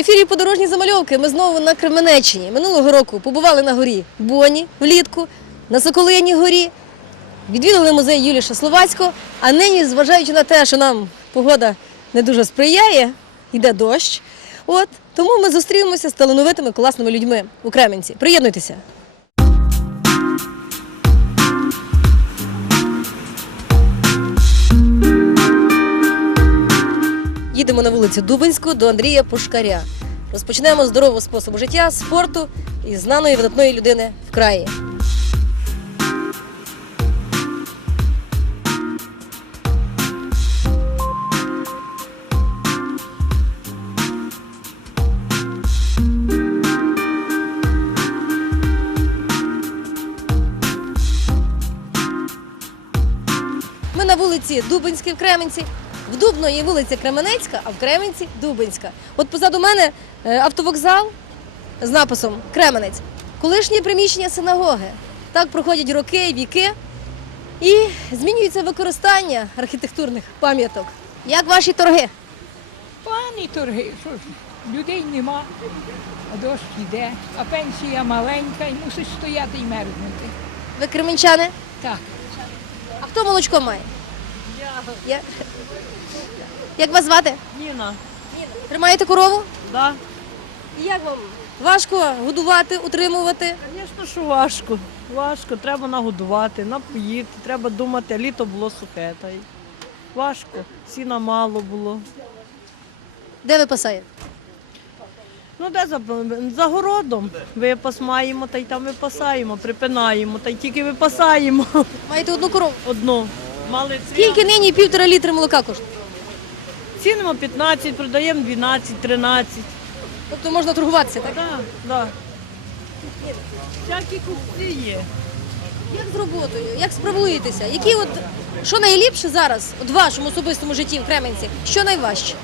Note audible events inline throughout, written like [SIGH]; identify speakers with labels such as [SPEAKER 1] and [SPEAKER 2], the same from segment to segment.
[SPEAKER 1] Ефірі подорожні замальовки. Ми знову на Кременеччині. Минулого року побували на горі Боні влітку, на Соколині горі, відвідали музей Юліша Словацького. А нині, зважаючи на те, що нам погода не дуже сприяє, йде дощ. От тому ми зустрінемося з талановитими класними людьми у Кременці. Приєднуйтеся. Їдемо на вулицю Дубинську до Андрія Пушкаря. Розпочнемо з здорового способу життя, спорту і знаної видатної людини в краї. Ми на вулиці Дубинській в Кременці. В Дубно є вулиця Кременецька, а в Кременці Дубинська. От позаду мене е, автовокзал з написом Кременець. Колишнє приміщення синагоги. Так проходять роки, віки і змінюється використання архітектурних пам'яток. Як ваші торги?
[SPEAKER 2] Погані торги, що ж, людей нема, а дощ йде, а пенсія маленька і мусить стояти і мерзнути.
[SPEAKER 1] Ви кременчани?
[SPEAKER 2] Так,
[SPEAKER 1] А хто молочко має? Я. Як вас звати?
[SPEAKER 3] Ніна,
[SPEAKER 1] Тримаєте корову?
[SPEAKER 3] да.
[SPEAKER 1] І як вам? Важко годувати, утримувати?
[SPEAKER 3] Звісно, що важко. Важко, треба нагодувати, напоїти, треба думати, літо було сухе. Та й важко. Сіна мало було.
[SPEAKER 1] Де ви пасаєте?
[SPEAKER 3] Ну де за, за городом випас маємо, та й там випасаємо, припинаємо, та й тільки випасаємо
[SPEAKER 1] Маєте одну корову.
[SPEAKER 3] одну. Мали
[SPEAKER 1] Скільки нині півтора літри молока коштує?
[SPEAKER 3] Цінимо 15, продаємо 12, 13.
[SPEAKER 1] Тобто можна торгуватися, так?
[SPEAKER 3] Так, да. Всякі купці є.
[SPEAKER 1] Як з роботою? Як справуєтеся? Які от що найліпше зараз от в вашому особистому житті в Кременці? Що найважче?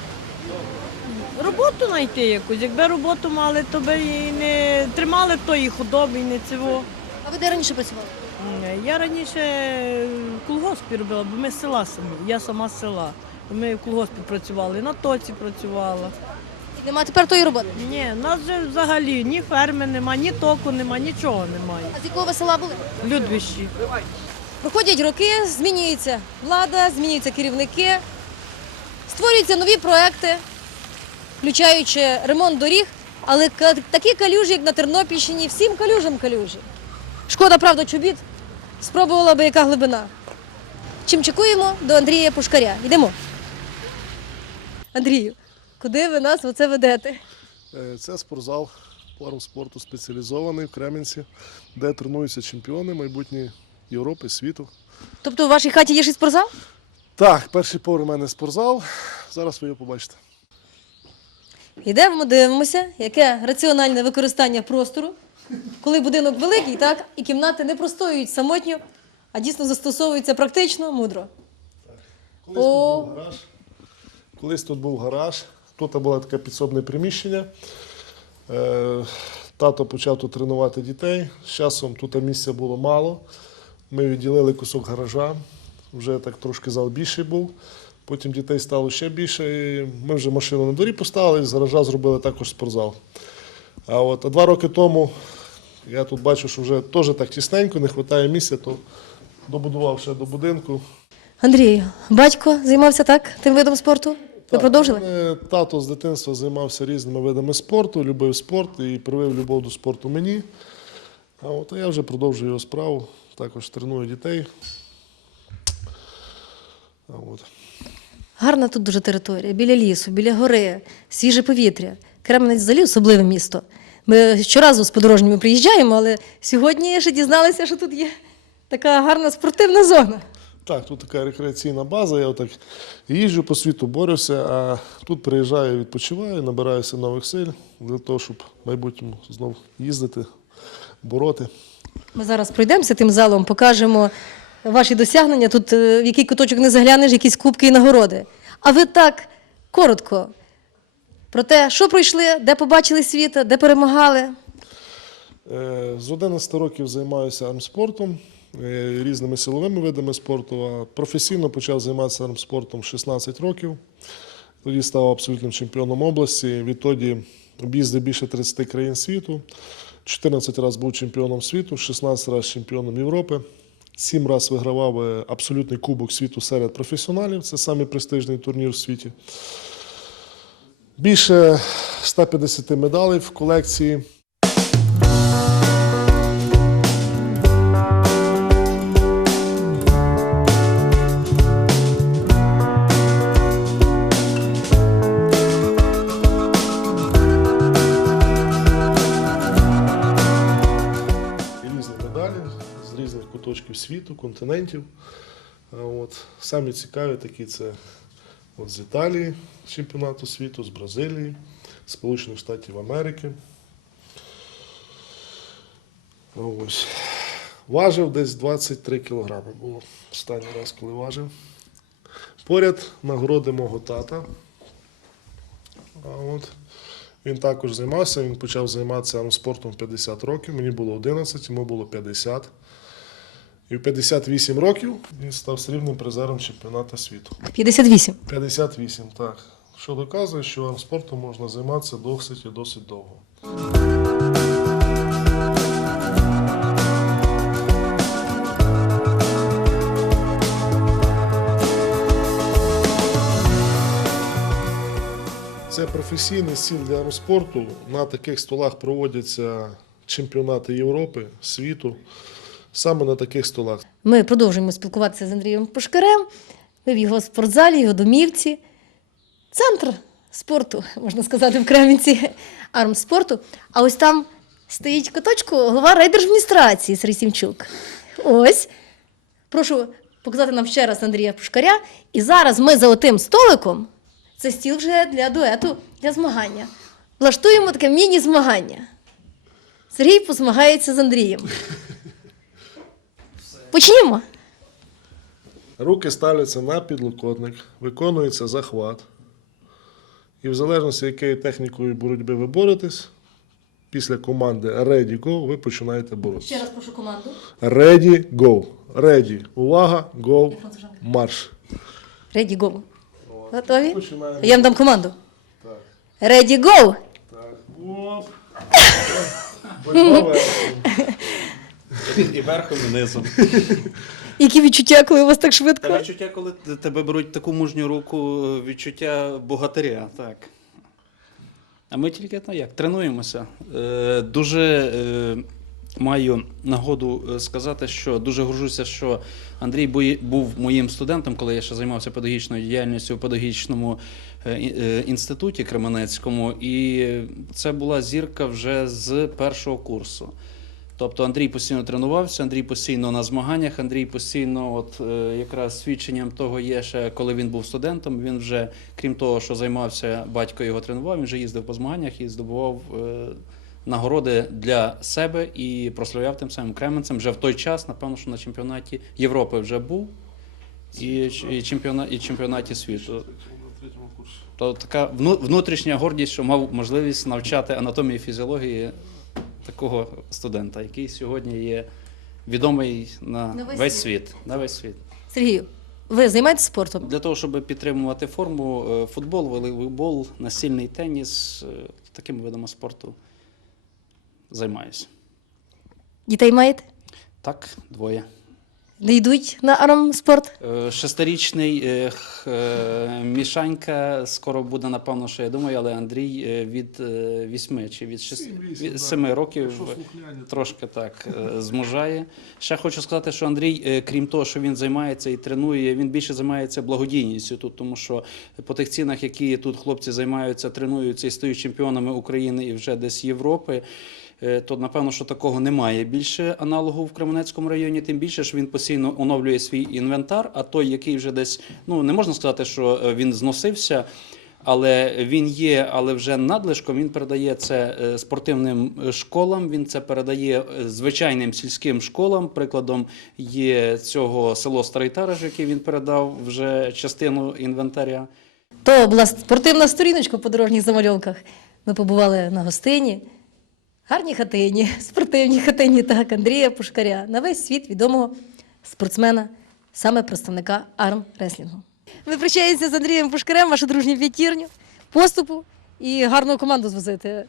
[SPEAKER 3] Роботу знайти якусь. Якби роботу мали, то би і не тримали б тої худоби і не цього.
[SPEAKER 1] А ви де раніше працювали?
[SPEAKER 3] Я раніше в колгоспі робила, бо ми з села самі. Я сама з села. Ми в колгоспі працювали, на тоці працювала.
[SPEAKER 1] Нема тепер тої роботи.
[SPEAKER 3] Ні, у нас же взагалі ні ферми нема, ні току нема, нічого немає.
[SPEAKER 1] А з якого ви села були?
[SPEAKER 3] Людвищі.
[SPEAKER 1] Проходять роки, змінюється влада, змінюються керівники, створюються нові проекти, включаючи ремонт доріг, але такі калюжі, як на Тернопільщині, всім калюжам калюжі. Шкода, правда, чобіт. Спробувала би яка глибина. Чим чекуємо до Андрія Пушкаря. Йдемо. Андрію, куди ви нас оце ведете?
[SPEAKER 4] Е, Це спортзал плавом спорту спеціалізований в Кременці, де тренуються чемпіони майбутньої Європи, світу.
[SPEAKER 1] Тобто у вашій хаті є ще спортзал?
[SPEAKER 4] Так, перший повер у мене спортзал. Зараз ви його побачите.
[SPEAKER 1] Йдемо, дивимося, яке раціональне використання простору, коли будинок великий, так, і кімнати не простоюють самотньо, а дійсно застосовуються практично, мудро.
[SPEAKER 4] Колись
[SPEAKER 1] О.
[SPEAKER 4] тут був гараж. Колись тут був гараж. Тут було таке підсобне приміщення. Е, Тато почав тут тренувати дітей. З часом тут місця було мало. Ми відділили кусок гаража. Вже так трошки зал більший був. Потім дітей стало ще більше. І ми вже машину на дворі поставили, з гаража зробили також спортзал. А от а два роки тому я тут бачу, що вже теж так тісненько, не вистачає місця, то добудував ще до будинку.
[SPEAKER 1] Андрій, батько займався так тим видом спорту? Ви
[SPEAKER 4] Так,
[SPEAKER 1] продовжили?
[SPEAKER 4] мене Тато з дитинства займався різними видами спорту, любив спорт і привив любов до спорту мені. А от а я вже продовжую його справу, також треную дітей. А от.
[SPEAKER 1] Гарна тут дуже територія, біля лісу, біля гори, свіже повітря. Кременець взагалі особливе місто. Ми щоразу з подорожніми приїжджаємо, але сьогодні ще дізналися, що тут є така гарна спортивна зона.
[SPEAKER 4] Так, тут така рекреаційна база, я отак їжджу по світу, борюся, а тут приїжджаю, відпочиваю, набираюся нових сил для того, щоб в майбутньому знов їздити, бороти.
[SPEAKER 1] Ми зараз пройдемося тим залом, покажемо ваші досягнення. Тут е, в який куточок не заглянеш, якісь кубки і нагороди. А ви так коротко про те, що пройшли, де побачили світ, де перемагали.
[SPEAKER 4] Е, З 11 років займаюся армспортом, е, різними силовими видами спорту. Професійно почав займатися армспортом 16 років. Тоді став абсолютним чемпіоном області. Відтоді об'їздив більше 30 країн світу. 14 разів був чемпіоном світу, 16 разів чемпіоном Європи. Сім разів вигравав е, абсолютний кубок світу серед професіоналів. Це самий турнір в світі. Більше 150 медалей в колекції. з різних куточків світу, континентів. А От. Самі цікаві такі це от з Італії з чемпіонату світу, з Бразилії, з Сполучених Штатів Америки. Ось. Важив десь 23 кілограми було останній раз, коли важив. Поряд нагороди мого тата. А от. Він також займався, він почав займатися спортом 50 років. Мені було 11, йому було 50. І в 58 років він став срібним призером чемпіонату світу.
[SPEAKER 1] 58.
[SPEAKER 4] 58, так. Що доказує, що спортом можна займатися досить і досить довго. Це професійний стіл для аероспорту. На таких столах проводяться чемпіонати Європи, світу. Саме на таких столах.
[SPEAKER 1] Ми продовжуємо спілкуватися з Андрієм Пушкарем. Ми в його спортзалі, його домівці. Центр спорту, можна сказати, в Кремінці, армспорту. А ось там стоїть куточку голова райдержадміністрації Сергій Сімчук. Ось. Прошу показати нам ще раз Андрія Пушкаря. І зараз ми за отим столиком, це стіл вже для дуету, для змагання. Влаштуємо таке міні-змагання. Сергій позмагається з Андрієм. Почнімо.
[SPEAKER 4] Руки ставляться на підлокотник, виконується захват. І в залежності, якою технікою боротьби ви боретесь, після команди Ready Go ви починаєте боротися.
[SPEAKER 1] Ще раз прошу команду.
[SPEAKER 4] Ready Go. Ready. Увага, go, марш.
[SPEAKER 1] Ready, go. Готові?
[SPEAKER 4] Починаємо.
[SPEAKER 1] Я вам дам команду.
[SPEAKER 4] Так.
[SPEAKER 1] Ready, go!
[SPEAKER 4] Так. Оп. [LAUGHS]
[SPEAKER 5] І верхом, і низом.
[SPEAKER 1] Які відчуття, коли у вас так
[SPEAKER 5] Та
[SPEAKER 1] швидко?
[SPEAKER 5] відчуття, коли тебе беруть таку мужню руку, відчуття богатиря, так. А ми тільки ну як, тренуємося. Е, дуже е, маю нагоду е, сказати, що дуже горжуся, що Андрій був моїм студентом, коли я ще займався педагогічною діяльністю в педагогічному е, е, інституті Кременецькому. І це була зірка вже з першого курсу. Тобто Андрій постійно тренувався, Андрій постійно на змаганнях, Андрій постійно, от е, якраз свідченням того є ще, коли він був студентом. Він вже, крім того, що займався, батько його тренував, він вже їздив по змаганнях і здобував е, нагороди для себе і прославляв тим самим Кременцем. Вже в той час, напевно, що на чемпіонаті Європи вже був і, і, чемпіона, і чемпіонаті світу. То така вну- внутрішня гордість, що мав можливість навчати анатомії і фізіології такого студента, який сьогодні є відомий на,
[SPEAKER 1] На весь
[SPEAKER 5] весь
[SPEAKER 1] світ.
[SPEAKER 5] світ. На весь світ.
[SPEAKER 1] Сергію, ви займаєтеся спортом?
[SPEAKER 5] Для того, щоб підтримувати форму, е, футбол, волейбол, настільний теніс, е, такими видами спорту займаюся.
[SPEAKER 1] Дітей маєте?
[SPEAKER 5] Так, двоє.
[SPEAKER 1] Не йдуть на армспорт?
[SPEAKER 5] Е, Шестирічний е, е, Мішанька скоро буде, напевно, що я думаю, але Андрій від вісьми чи від семи років трошки так змужає. Ще хочу сказати, що Андрій, крім того, що він займається і тренує, він більше займається благодійністю тут, тому що по тих цінах, які тут хлопці займаються, тренуються і стають чемпіонами України і вже десь Європи. Е, То напевно, що такого немає більше аналогу в Кременецькому районі. Тим більше що він постійно оновлює свій інвентар. А той, який вже десь ну не можна сказати, що е, він зносився. Але він є, але вже надлишком він передає це е, спортивним школам. Він це передає звичайним сільським школам. Прикладом є цього село Старий Тараж, який він передав вже частину інвентаря.
[SPEAKER 1] То була спортивна сторіночка по дорожніх замальовках. Ми побували на гостині. Гарній хатині, спортивній хатині, так, Андрія Пушкаря, на весь світ відомого спортсмена, саме представника армреслінгу. Ви прощаєтеся з Андрієм Пушкарем, вашу дружню п'ятірню, поступу і гарну команду звозити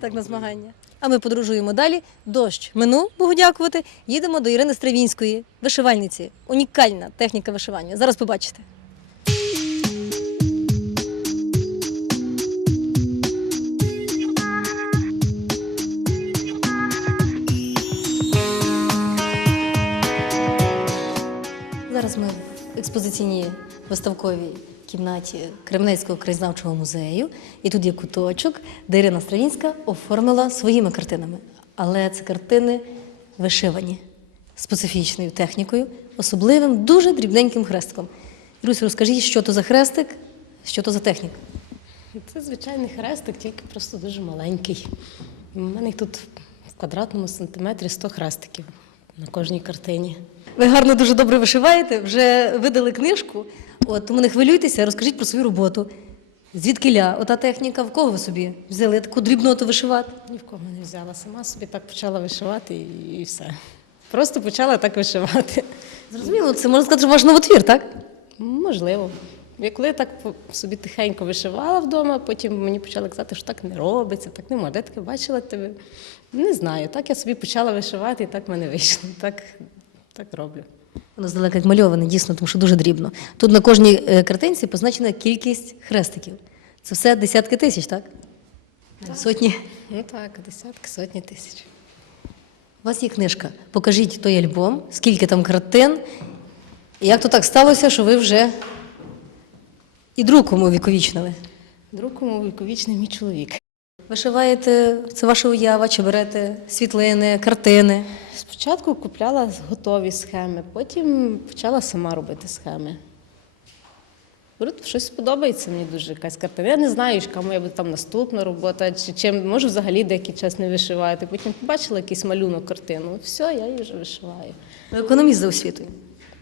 [SPEAKER 1] так на змагання. А ми подорожуємо далі. Дощ минув, Богу дякувати. Їдемо до Ірини Стравінської, вишивальниці. Унікальна техніка вишивання. Зараз побачите. Зараз ми в експозиційній виставковій кімнаті Кремлецького краєзнавчого музею. І тут є куточок, де Ірина Стравінська оформила своїми картинами. Але це картини вишивані специфічною технікою, особливим, дуже дрібненьким хрестиком. Ірусь, розкажіть, що то за хрестик, що то за техніка.
[SPEAKER 6] Це звичайний хрестик, тільки просто дуже маленький. У мене їх тут в квадратному сантиметрі 100 хрестиків на кожній картині.
[SPEAKER 1] Ви гарно дуже добре вишиваєте, вже видали книжку. От тому не хвилюйтеся, розкажіть про свою роботу. Звідкиля ота техніка, в кого ви собі взяли таку дрібноту вишивати?
[SPEAKER 6] Ні в кого не взяла. Сама собі так почала вишивати і, і все. Просто почала так вишивати.
[SPEAKER 1] Зрозуміло, це можна сказати, що ваш новотвір, так?
[SPEAKER 6] Можливо. Я коли так собі тихенько вишивала вдома, потім мені почали казати, що так не робиться, так не можна. Я таке бачила тебе. Не знаю. Так я собі почала вишивати, і так в мене вийшло. Так, так роблю.
[SPEAKER 1] Воно здалека як мальоване, дійсно, тому що дуже дрібно. Тут на кожній е, картинці позначена кількість хрестиків. Це все десятки тисяч, так? Сотні.
[SPEAKER 6] Ну так, десятки, сотні тисяч.
[SPEAKER 1] У вас є книжка. Покажіть той альбом, скільки там картин. І як то так сталося, що ви вже і друком увіковічнили.
[SPEAKER 6] Другому увіковічний мій чоловік.
[SPEAKER 1] Вишиваєте, це ваша уява, чи берете світлини, картини.
[SPEAKER 6] Спочатку купляла готові схеми, потім почала сама робити схеми. Говорю, щось сподобається мені дуже якась картина. Я не знаю, яка моя буде там наступна робота, чи чим можу взагалі деякий час не вишивати. Потім побачила якийсь малюнок картину. Все, я її вже вишиваю.
[SPEAKER 1] Ви економіст за освітою.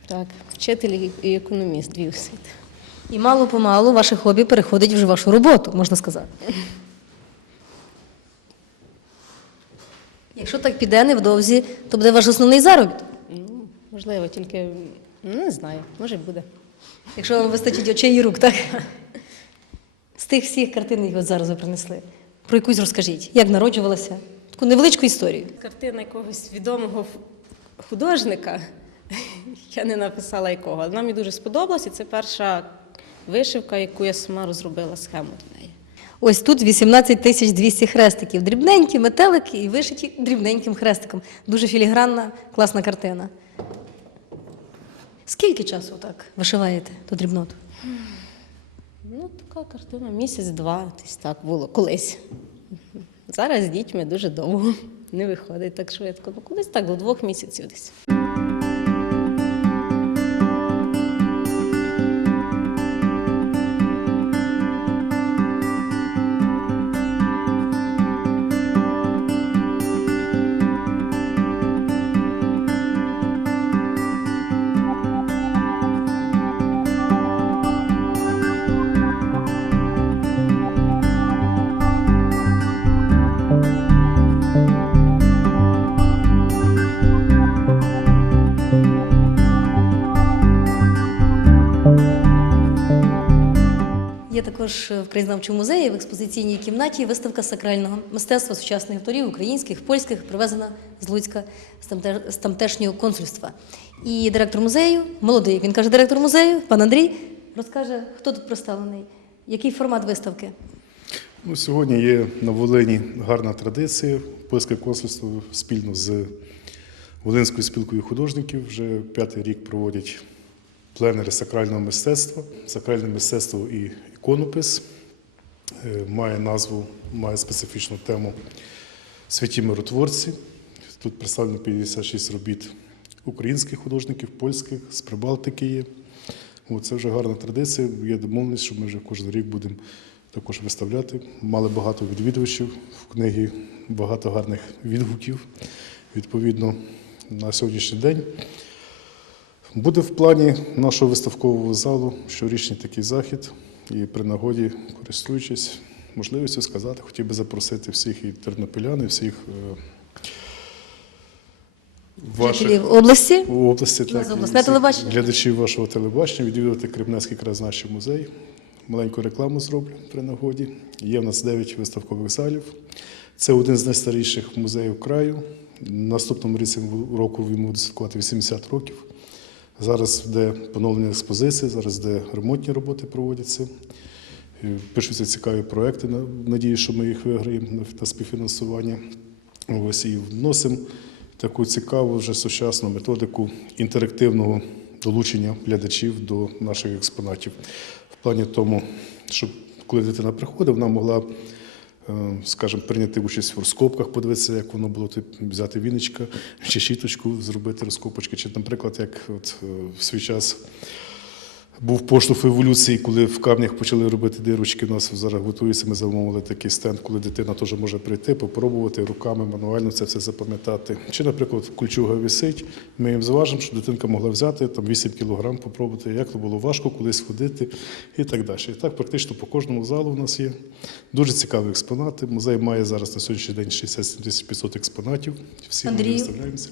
[SPEAKER 6] Так, вчитель і економіст, дві освіти.
[SPEAKER 1] І мало-помалу ваше хобі переходить вже в вашу роботу, можна сказати. Якщо так піде невдовзі, то буде ваш основний заробіток.
[SPEAKER 6] Ну, можливо, тільки ну, не знаю, може й буде.
[SPEAKER 1] Якщо вам вистачить очей і рук, так? З тих всіх картин, які от зараз ви принесли, про якусь розкажіть, як народжувалася? Таку невеличку історію.
[SPEAKER 6] Картина якогось відомого художника. Я не написала якого. але Вона мені дуже сподобалася. і Це перша вишивка, яку я сама розробила схему до неї.
[SPEAKER 1] Ось тут 18 тисяч 200 хрестиків. Дрібненькі метелики і вишиті дрібненьким хрестиком. Дуже філігранна, класна картина. Скільки часу так вишиваєте ту дрібноту?
[SPEAKER 6] Ну, така картина місяць-два, десь так було колись. Зараз з дітьми дуже довго. [LAUGHS] Не виходить так швидко. Ну, колись так, до двох місяців десь.
[SPEAKER 1] Є також в краєзнавчому музеї в експозиційній кімнаті виставка сакрального мистецтва сучасних авторів українських, польських, привезена з Луцька з тамтешнього консульства. І директор музею, молодий, він каже, директор музею, пан Андрій, розкаже, хто тут представлений, який формат виставки.
[SPEAKER 7] Ну, сьогодні є на Волині гарна традиція. Польське консульство спільно з Волинською спілкою художників вже п'ятий рік проводять пленери сакрального мистецтва. Сакральне мистецтво і іконопис Е, має назву, має специфічну тему Святі миротворці. Тут представлено 56 робіт українських художників, польських, з Прибалтики є. Це вже гарна традиція. Є домовленість, що ми вже кожен рік будемо також виставляти. Мали багато відвідувачів в книгі, багато гарних відгуків. Відповідно, на сьогоднішній день буде в плані нашого виставкового залу щорічний такий захід. І при нагоді, користуючись можливістю сказати, хотів би запросити всіх і тернопілян, і всіх е,
[SPEAKER 1] жителів області.
[SPEAKER 7] Області так,
[SPEAKER 1] обласне телебачення.
[SPEAKER 7] глядачів вашого телебачення відвідувати Кремлевський краєзнавчий музей. Маленьку рекламу зроблю при нагоді. Є в нас 9 виставкових залів. Це один з найстаріших музеїв краю. Наступному ріці року йому буде святкувати 80 років. Зараз йде поновлення експозиції, зараз йде ремонтні роботи проводяться. Е, Пишуться цікаві проекти. на- Надію, що ми їх виграємо на- на співфінансування. Ось і вносимо таку цікаву вже сучасну методику інтерактивного долучення глядачів до наших експонатів. В плані тому, щоб коли дитина приходить, вона могла, скажімо, прийняти участь в розкопках, подивитися, як воно було, взяти віночка чи щіточку, зробити розкопочки. Чи, наприклад, як от е, в свій час був поштовх еволюції, коли в камнях почали робити дирочки. У нас зараз готується. Ми замовили такий стенд, коли дитина теж може прийти, попробувати руками мануально це все запам'ятати. Чи, наприклад, кульчуга висить, ми їм зважимо, що дитинка могла взяти там 8 кілограм, попробувати, як то було важко колись ходити і так далі. І так практично по кожному залу у нас є дуже цікаві експонати. Музей має зараз на сьогоднішній день 67 тисяч 500 експонатів. Всі ми
[SPEAKER 1] Андрію?
[SPEAKER 7] виставляємося.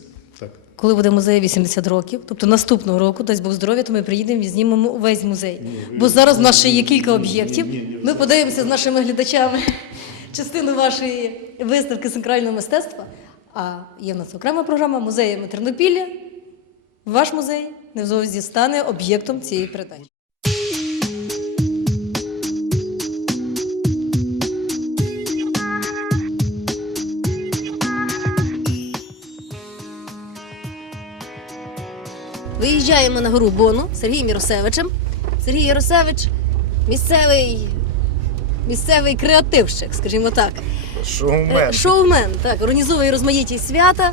[SPEAKER 1] Коли буде музею 80 років, тобто наступного року, дасть Бог здоров'я, то ми приїдемо і знімемо увесь музей. Бо зараз в нас ще є кілька об'єктів. Ми подивимося з нашими глядачами [LAUGHS] частину вашої виставки сакрального мистецтва. А є в нас окрема програма музеями Тернопілля. Ваш музей невзовзі стане об'єктом цієї передачі. Виїжджаємо на гору Бону з Сергієм Яросевичем. Сергій Яросевич місцевий, місцевий креативщик, скажімо так. Шоумен. Шоумен, так, організовує розмаїті свята,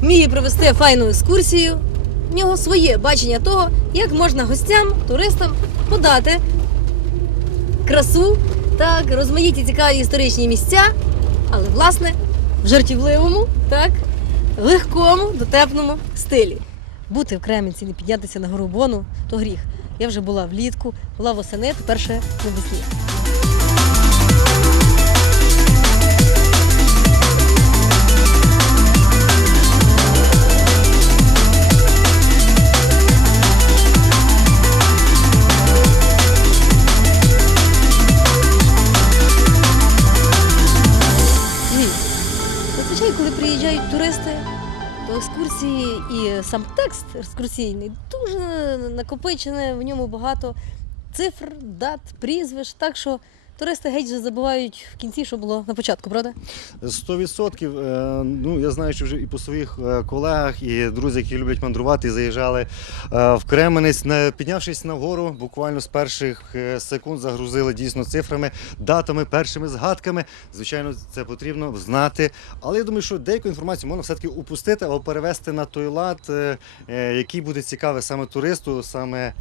[SPEAKER 1] вміє провести файну екскурсію. В нього своє бачення того, як можна гостям, туристам подати красу, так, розмаїті цікаві історичні місця, але власне в жартівливому, так, легкому, дотепному стилі. Бути в Кремінці, не піднятися на гору Бону, то гріх. Я вже була влітку, була восени, тепер ще навесні. Ні. Сам текст екскурсійний дуже накопичене, в ньому багато цифр, дат, прізвищ. Так що туристи геть вже забувають в кінці, що було на початку, правда?
[SPEAKER 8] Сто відсотків. Е, Ну я знаю, що вже і по своїх е, колегах, і друзі, які люблять мандрувати, заїжджали е, в Кременець, не піднявшись нагору, буквально з перших секунд загрузили дійсно цифрами, датами, першими згадками. Звичайно, це потрібно знати. Але я думаю, що деяку інформацію можна все-таки упустити або перевести на той лад, який буде цікавий саме туристу, саме.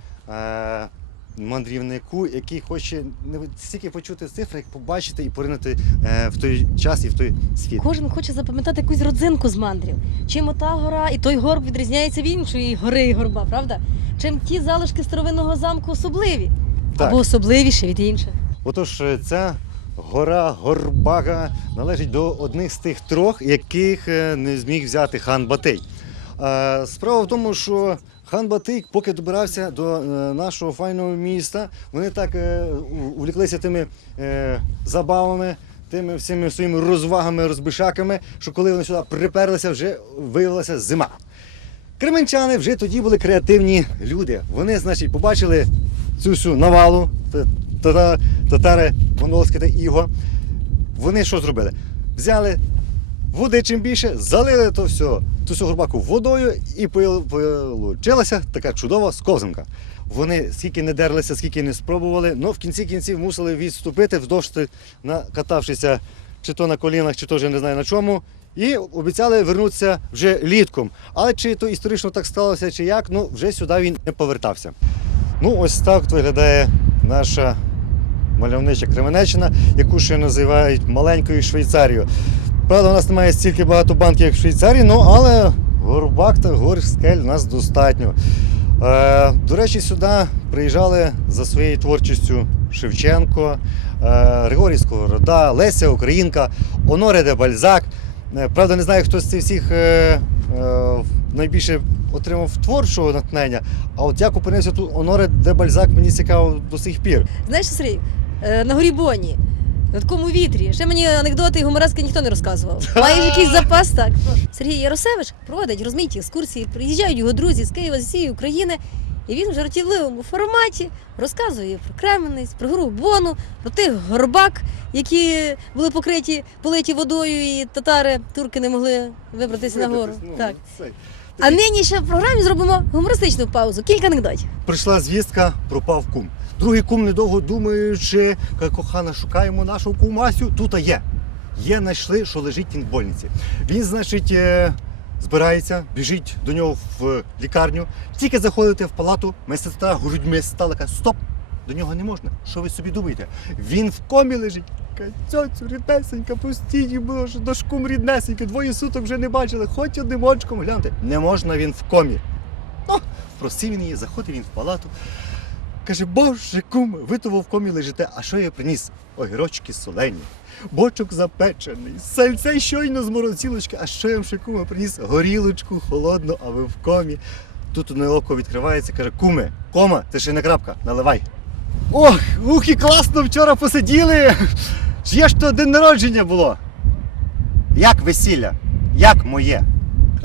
[SPEAKER 8] Мандрівнику, який хоче не стільки почути цифри, як побачити і поринути е, в той час і в той світ.
[SPEAKER 1] Кожен хоче запам'ятати якусь родзинку з мандрів. Чим ота гора і той горб відрізняється від іншої гори і горба, правда? Чим ті залишки старовинного замку особливі
[SPEAKER 8] Так.
[SPEAKER 1] або особливіші від інших.
[SPEAKER 8] Отож, е, ця гора Горбага належить до одних з тих трьох, яких е, не зміг взяти хан Батий. Е, Справа в тому, що хан Батий, поки добирався до е, нашого файного міста, вони так е, увліклися тими е, забавами. Тими всіми своїми розвагами, розбишаками, що коли вони сюди приперлися, вже виявилася зима. Кременчани вже тоді були креативні люди. Вони, значить, побачили цю всю навалу, татари, монгольське та іго. Вони що зробили? Взяли води чим більше, залили то все, ту всю горбаку водою і получилася така чудова сковзанка. Вони скільки не дерлися, скільки не спробували, але в кінці кінців мусили відступити вздовж накатавшися чи то на колінах, чи то вже не знаю на чому. І обіцяли вернутися вже літком. Але чи то історично так сталося, чи як, ну вже сюди він не повертався. Ну, ось так виглядає наша мальовнича Кременеччина, яку ще називають маленькою Швейцарією. Правда, у нас немає стільки багато банків, як в Швейцарії, ну але горбак та гор скель у нас достатньо. Е, до речі, сюди приїжджали за своєю творчістю Шевченко, е, Григорій Сковорода, Леся Українка, Оноре де Бальзак. Е, правда, не знаю, хто з цих всіх е, е, найбільше отримав творчого натхнення. А от як опинився тут Оноре де Бальзак, мені цікаво до сих пір.
[SPEAKER 1] Знаєш, Сергій, е, на горі Боні, на такому вітрі. Ще мені анекдоти і гуморески ніхто не розказував. Маєш якийсь запас, так. Сергій Яросевич проводить розмиті екскурсії, приїжджають його друзі з Києва, з усієї України. І він в жартівливому форматі розказує про Кременець, про гору Бону, про тих горбак, які були покриті, политі водою, і татари, турки не могли вибратися на гору.
[SPEAKER 8] Ну,
[SPEAKER 1] Так. А нині ще в програмі зробимо гумористичну паузу. Кілька анекдотів.
[SPEAKER 8] Прийшла звістка, пропав кум. Другий кум, недовго думаючи, каже, кохана, шукаємо нашу кумасю. Тут є. Є, знайшли, що лежить він в больниці. Він, значить, е, збирається, біжить до нього в лікарню. Тільки заходите в палату, медсестра грудьми стала, каже, стоп, до нього не можна. Що ви собі думаєте? Він в комі лежить. Цьоцю, ріднесенька, постійні було, що дошкум ріднесенька, двоє суток вже не бачили, хоч одним очком гляньте. Не можна, він в комі. Ну, просив він її, заходив він в палату. Каже, боже, кум, ви того в комі лежите, а що я приніс? Огірочки солені, бочок запечений, сальце щойно з морозилочки, а що я вам ще приніс? Горілочку холодну, а ви в комі. Тут одне око відкривається, каже, куме, кома, це ще не крапка, наливай. Ох, ух, і класно вчора посиділи. Є ж то день народження було. Як весілля? Як моє?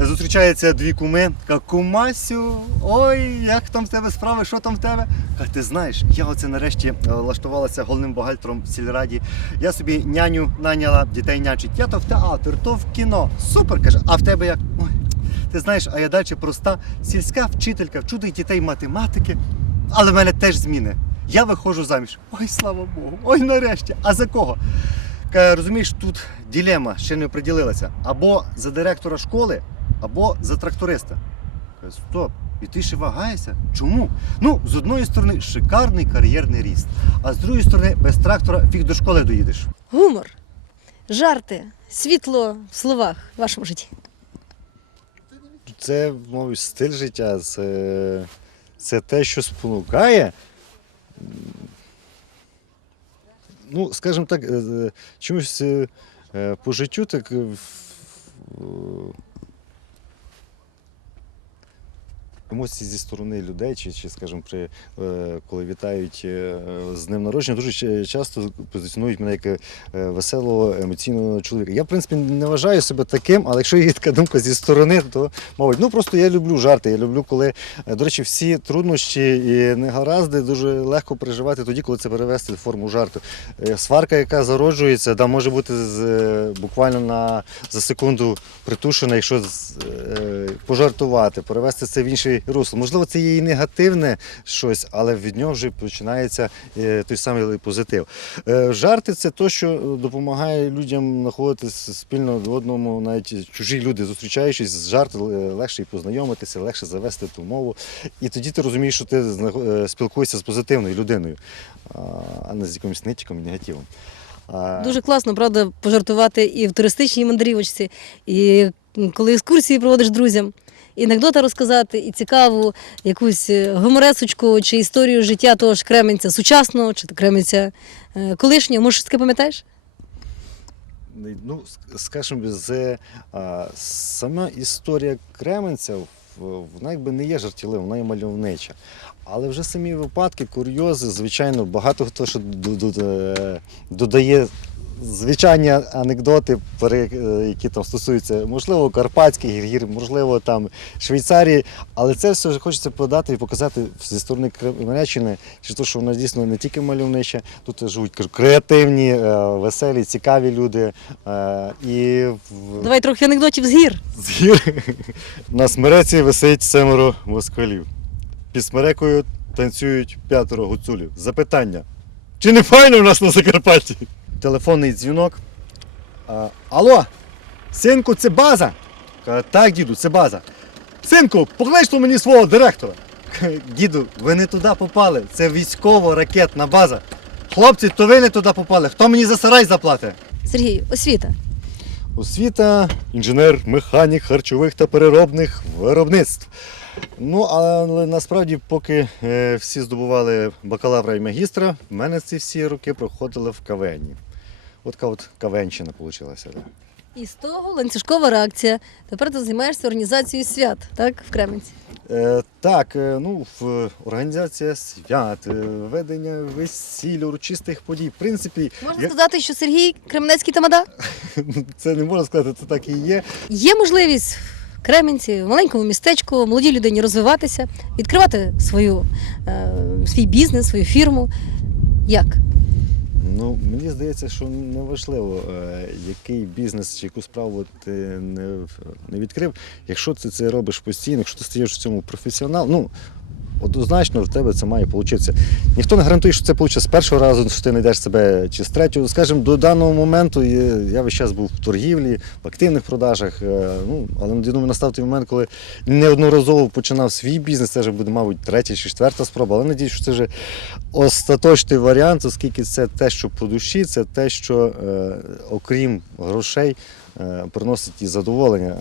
[SPEAKER 8] Зустрічаються дві куми. Каже, кумасю, ой, як там в тебе справи, що там в тебе? Каже, ти знаєш, я оце нарешті е, влаштувалася головним бухгалтером в сільраді. Я собі няню наняла, дітей нянчить. Я то в театр, то в кіно. Супер, каже, а в тебе як? Ой, ти знаєш, а я далі проста сільська вчителька, вчу дітей математики, але в мене теж зміни. Я виходжу заміж. Ой, слава Богу, ой, нарешті. А за кого? Розумієш, тут ділема ще не приділилася. Або за директора школи, або за тракториста. Каже, стоп, і ти ще вагаєшся? Чому? Ну, з одної сторони, шикарний кар'єрний ріст, а з другої сторони, без трактора фіг до школи доїдеш.
[SPEAKER 1] Гумор, жарти, світло в словах в вашому житті.
[SPEAKER 8] Це, мабуть, стиль життя, це, це те, що спонукає. Ну, скажімо так, е, е, чомусь е, по життю так. е, в- е, Емоції зі сторони людей, чи, чи скажімо, при, е, коли вітають е, з днем народження, дуже часто позиціонують мене як е, веселого, емоційного чоловіка. Я, в принципі, не вважаю себе таким, але якщо є така думка зі сторони, то мабуть, ну просто я люблю жарти. Я люблю, коли, до речі, всі труднощі і негаразди дуже легко переживати тоді, коли це перевести в форму жарту. Сварка, яка зароджується, да, може бути з, буквально на за секунду притушена, якщо з- пожартувати, перевести це в інший русло. Можливо, це є і негативне щось, але від нього вже починається е, той самий позитив. Е, Жарти це те, що допомагає людям знаходитися спільно в одному, навіть чужі люди, зустрічаючись з жарти, легше і познайомитися, легше завести ту мову. І тоді ти розумієш, що ти е, спілкуєшся з позитивною людиною, а, не з якимось нитчиком і негативом.
[SPEAKER 1] Дуже класно, правда, пожартувати і в туристичній мандрівочці, і коли екскурсії проводиш друзям. І анекдота розказати, і цікаву якусь е, гуморесочку чи історію життя того ж Кременця сучасного, чи кременця е, колишнього. Може, щось таке пам'ятаєш?
[SPEAKER 8] Ну, скажімо, з, а, сама історія Кременця, в- вона якби не є жартівлива, вона є мальовнича. Але вже самі випадки, курйози, звичайно, багато хто що е, додає звичайні анекдоти, е, які там стосуються, можливо, Карпатських гір, можливо, там Швейцарії. Але це все хочеться подати і показати зі сторони Кременеччини, чи то, що вона дійсно не тільки мальовнича, тут живуть креативні, е, веселі, цікаві люди. е, І.
[SPEAKER 1] Давай трохи анекдотів з гір.
[SPEAKER 8] з гір на смереці висить семеро москалів. Під смерекою танцюють п'ятеро гуцулів. Запитання. Чи не файно в нас на Закарпатті? Телефонний дзвінок. Алло, синку, це база. Так, діду, це база. Синку, поклич то мені свого директора. Діду, ви не туди попали. Це військово-ракетна база. Хлопці, то ви не туди попали. Хто мені за сарай заплатить?
[SPEAKER 1] Сергій, освіта.
[SPEAKER 8] Освіта, інженер, механік харчових та переробних виробництв. Ну, але насправді, поки е, всі здобували бакалавра і магістра, в мене ці всі роки проходили в кавені. От така от кавенщина вийшла. Да.
[SPEAKER 1] І з того ланцюжкова реакція. Тепер ти займаєшся організацією свят, так, в Кременці.
[SPEAKER 8] Е, так, е, ну, в організація свят, е, ведення весіль, урочистих подій. В принципі,
[SPEAKER 1] Можна
[SPEAKER 8] як-
[SPEAKER 1] сказати, що Сергій Кременецький тамада? [LAUGHS]
[SPEAKER 8] це не можна сказати, це так і є.
[SPEAKER 1] Є можливість в Кременці, в маленькому містечку, молодій людині розвиватися, відкривати свою, е, свій бізнес, свою фірму. Як?
[SPEAKER 8] Ну, мені здається, що не важливо, е, який бізнес чи яку справу ти не, відкрив. Якщо ти це робиш постійно, якщо ти стаєш в цьому професіонал, ну однозначно в тебе це має вийти. Ніхто не гарантує, що це вийде з першого разу, що ти знайдеш себе чи з третього. Скажімо, до даного моменту я весь час був в торгівлі, в активних продажах. е, Ну, але думаю, настав той момент, коли неодноразово починав свій бізнес, це вже буде, мабуть, третя чи четверта спроба. Але надіюсь, що це вже остаточний варіант, оскільки це те, що по душі, це те, що е, окрім грошей е, приносить і задоволення.